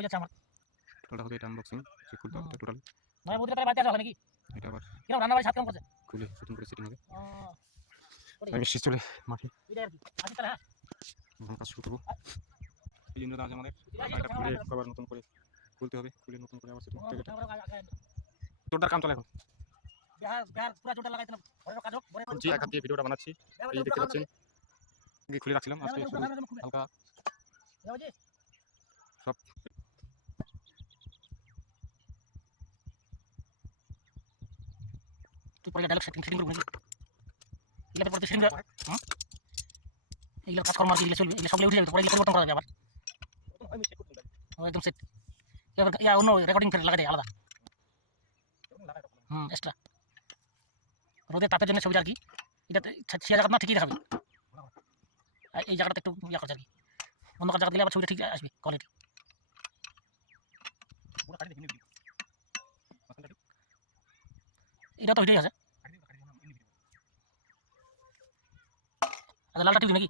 হয়ে যাচ্ছে আমার। টোটাল হবে এটা আনবক্সিং চেক করতে হবে টোটাল। নয় বৌদিটা তাহলে বাড়িতে আসা হবে নাকি? এটা আবার কিরকম রান্না বাড়ি সাত কেমন করছে? খুলে নতুন করে সেটিং হবে। ওটাই আমি এসেছি চলে মাঠে এটাই আর কি। আসি তাহলে, হ্যাঁ। কাজ শুরু করবো। এই জন্য আজ আমাদের এটা খুলে আবার নতুন করে খুলতে হবে, খুলে নতুন করে আবার সেটিং করতে হবে। জোরদার কাম চলে এখন। পুরা জোরটা লাগাইতে না, ঘরের কাজ হোক, ঘরে খুলছি, এক হাত দিয়ে ভিডিওটা বানাচ্ছি। এই যে দেখতে পাচ্ছেন আগে খুলে রাখছিলাম, আজকে শুধু হালকা সব তুই পরে ডায়লগ সেটিং করবি নাকি? এগুলো পরে সেটিং এগুলো কাজকর্ম আর কি, এগুলো চলবে, এগুলো সবগুলো উঠে যাবে, পরে এগুলো পরিবর্তন করা যাবে আবার একদম সেট। এবার অন্য রেকর্ডিং ফের লাগাই দেয় আলাদা, এক্সট্রা রোদের তাপের জন্য ছবিটা আর কি। এটা সে জায়গা না ঠিকই দেখাবে, এই জায়গাটা একটু ইয়া করছে আর কি, অন্য জায়গা দিলে আবার ছবিটা ঠিক আসবে কোয়ালিটি। এটা তো ভিডিও আছে, আচ্ছা লালটা টিভি নাকি?